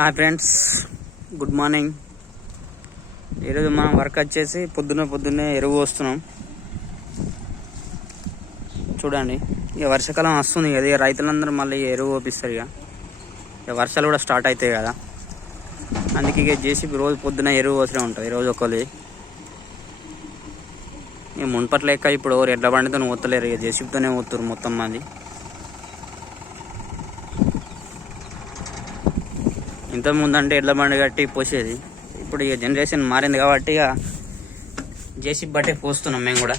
Hi friends, good morning. ఈరోజు మనం work వచ్చేసి పొద్దున్నే ఎరువు పోస్తున్నాం. చూడండి, ఇక వర్షాకాలం వస్తుంది కదా, ఇక రైతులందరూ మళ్ళీ ఎరువు పోపిస్తారు. ఇక వర్షాలు కూడా స్టార్ట్ అవుతాయి కదా, అందుకే ఇక జేసీబీ రోజు పొద్దున ఎరువు పోస్తూనే ఉంటుంది. రోజు ఒకరి ఇక మున్పట్ల లెక్క ఇప్పుడు ఎవరు ఎడ్ల బండితో పోతలేరు, ఇక జేసీబీతోనే పోతున్నారు మొత్తం మంది. ఇంతకుముందు అంటే ఎడ్ల బండి కట్టి పోసేది, ఇప్పుడు ఇక జనరేషన్ మారింది కాబట్టి ఇక జేసీబీ బట్టే పోస్తున్నాం మేము కూడా.